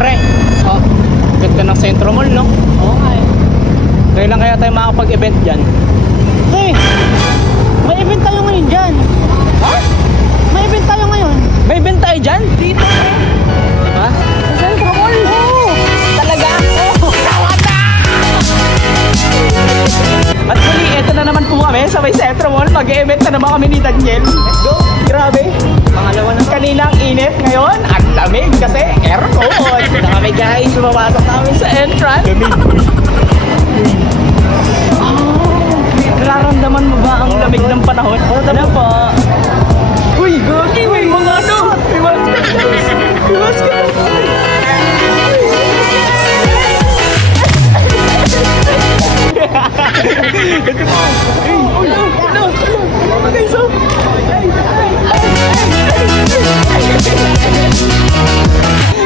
Pre, ganda ng Centro Mall, no? Oo nga eh. Kailan kaya tayo makakapag-event dyan? Hey, may event tayo ngayon dyan. Ha? May event tayo ngayon. May event tayo dyan? Dito, pre. Ha? Sa Centro Mall? Oo. Talaga? Oo. At muli, eto na naman po kami sa may Centro Mall. Mag-event na naman kami ni Daniel. Let's go! Grabe! Pangalawa na. Kanina ang init, ngayon ang lamig kasi aircon. Na kami guys, lumapasok namin sa entrance. Lamig. Nararamdaman mo ba ang lamig ng panahon? Ano po? Uy, gogi! Uy, mga ano? May basket! May basket! Ito po.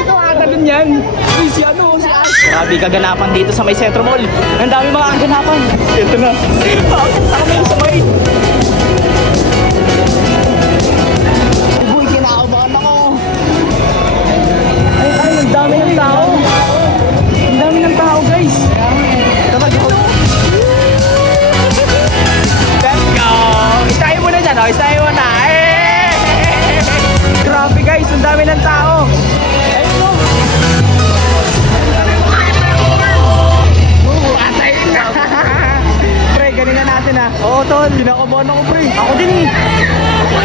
Nakakagin yan. Grabe kaganapan dito sa may Centro Mall. Ang dami mga kaganapan. Ito na. Bakit sa kami sa may... Uy, kinakabahan ako. Ay, ang dami ng tao. Ang dami ng tao, guys. Let's go! Isahin mo na dyan, oh. Isahin mo na. Grabe guys, ang dami ng tao. Pre, galing na natin ha. Oo, tol. Kinakabahan ako, pre. Ako din eh.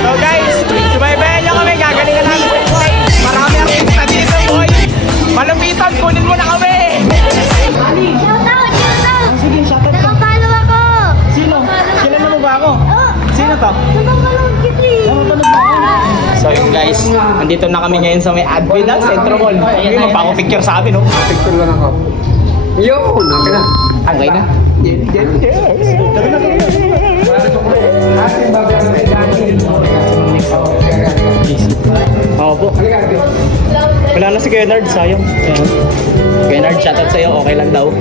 So guys, subaybayan nyo kami. Gagalingan natin. Marami ang kita dito, boy. Malupitan, kunin mo na kami. Sige, shoutout ka. Nakapalo ako! Sino? Kilala mo ba ako? Sino to? Napapalong kitri! Napapalog mo ako? So yun guys, nandito na kami ngayon sa may admin ng Centro Mall. Ngayon magpapapicture sa amin, no? Picture lang ako. Yun! Okay na. Okay na? Oo po. Wala na si Kennard, sayang. Kennard, shoutout sa'yo, okay lang daw.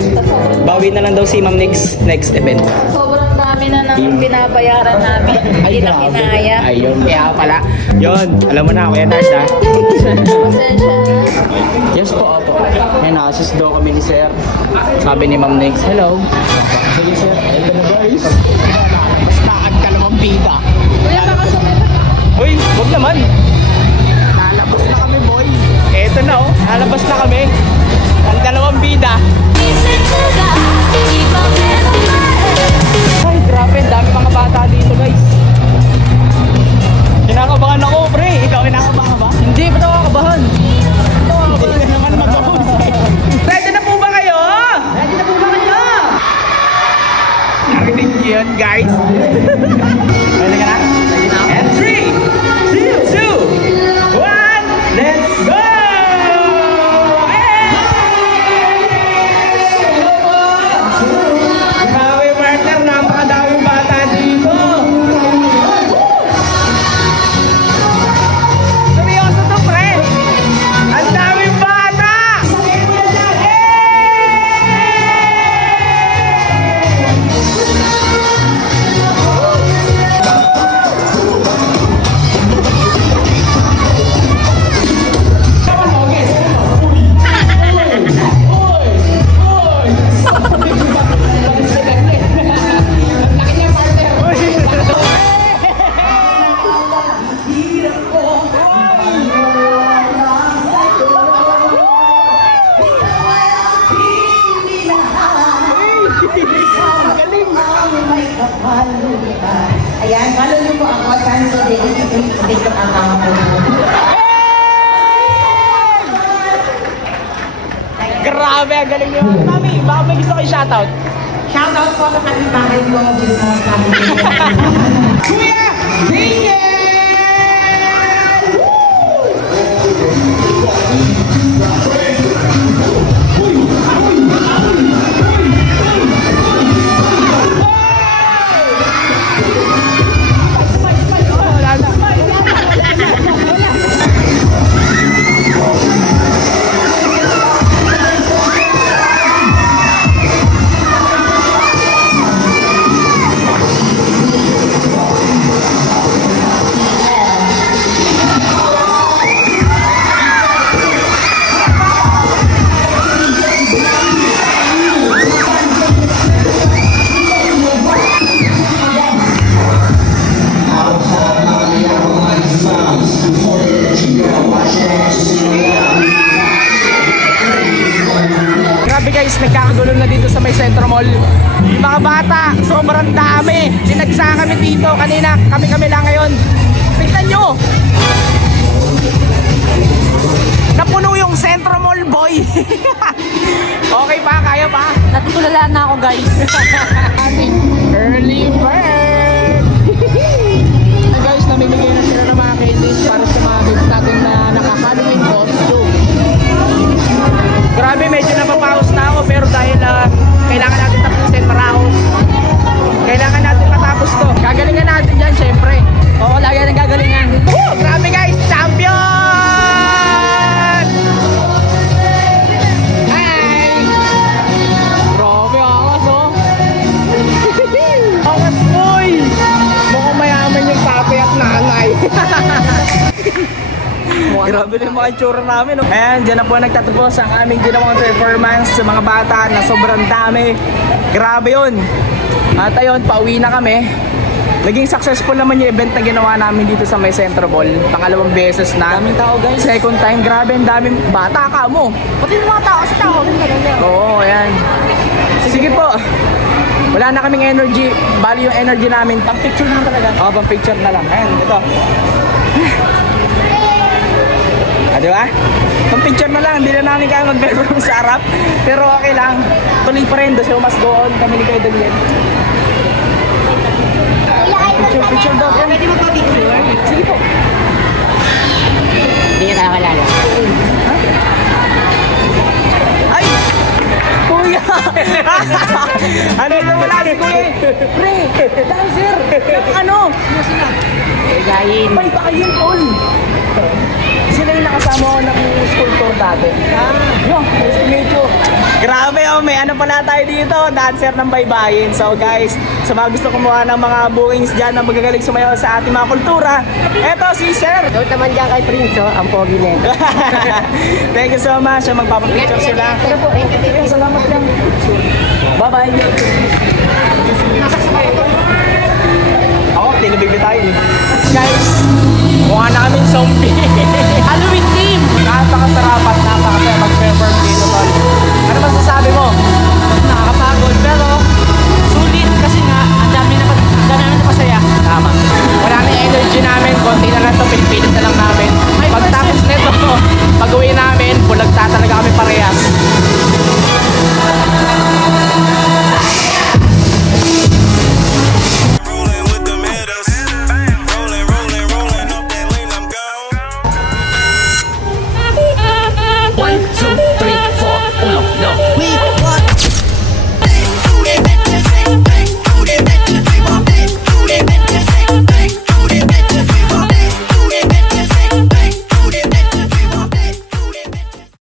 Bawi na lang daw si Ma'am next event. Sobrang dami na nang binabayaran namin. Hindi na kinaya. Ayun, kaya pala. Yun, alam mo na, Kennard ha. Pasensya na. Yes po, opo. Ngayon, nakasusdo kami ni Sir. Sabi ni Ma'am Nix, hello. Sige Sir, hello na guys. Basta ang dalawang bida. Kuya, baka sumunod. Uy, huwag naman. Lalabas na kami, boy. Eto na oh, lalabas na kami. Ang dalawang bida. Ay, grabe, dami mga bata dito guys. Kinakabahan ako, pre. Ikaw kinakabahan ba? Hindi, ba't ako kakabahan? Hindi naman mag-ahusay. Ready na po ba kayo? Ready na po ba kayo? Narinig niyo yun, guys. Ready ka na? And 3, 2, 1, let's go! Grabe, partner, napakadaming bata dito. Seryoso to, pre. Ang daming bata. Ayan, follow niyo po ako. Sanso dito ang account ko. Grabe, ang galing niyo. Mami, baka may gusto kayo shoutout. Shoutout po sa kapitbahay ko. Kuya! Daniel! nagkakagulo na dito sa may Centro Mall. Yung mga bata, sobrang dami. Sinagsa kami dito kanina, kami lang ngayon. Tignan nyo! Napuno yung Centro Mall, boy! Okay pa, kaya pa? Natutulalaan na ako, guys. Early bird! Guys, namimigay na sila ng mga candies para sa mga kids natin na naka-Halloween costume. Grabe, medyo napapaus na ako pero dahil kailangan natin tapusin maraos. Kailangan natin matapos to. Gagalingan natin dyan, syempre. Oo, lagi natin gagalingan. Woo! Grabe guys, champion! Hi! Grabe, awas oh. Awas boy! Mukhang mayaman yung tatay at nanay. Grabe na yung mga itsura namin. No? Ayan, dyan na po nagtatapos ang aming ginawang performance sa mga bata na sobrang dami. Grabe yun. At ayun, pauwi na kami. Naging successful naman yung event na ginawa namin dito sa may Centro Mall. Pangalawang beses na. Daming tao, guys. Second time, grabe, ang daming bata ka mo. Pati yung mga tao, sa tao. Oo, ayan. Sige po. Wala na kaming energy. Bali yung energy namin. Pang picture lang talaga. Oo, pang picture na lang. Ayan, ito. Ah, di ba? Pang picture na lang. Hindi na namin kaya mag-perform sa harap. Pero okay lang. Tuloy pa rin. The show must go on. Kami ni Kuya Daniel. Picture daw. Pwede mo pa picture? Sige po. Hindi niya tayo kalala. Ay! Kuya! Ano yung wala si Kuya? Pre! Dancer! Ano? Sino? Gayin. May bayan all! Sila yung nakasama ko ng school tour dati. Yo, nice to meet you. Grabe oh, may ano pala tayo dito, dancer ng baybayin. So guys, sa mga gusto kumuha ng mga bookings dyan na magagaling sumayaw sa ating mga kultura, eto si Sir. Ikaw naman dyan kay Prince, ang pogi nito. Thank you so much. Magpapapicture sila. Pero po, Salamat lang. Bye-bye. Ako, tinabigay tayo. Guys, mukha namin zombie. Halloween team! Napakasarap at napakasaya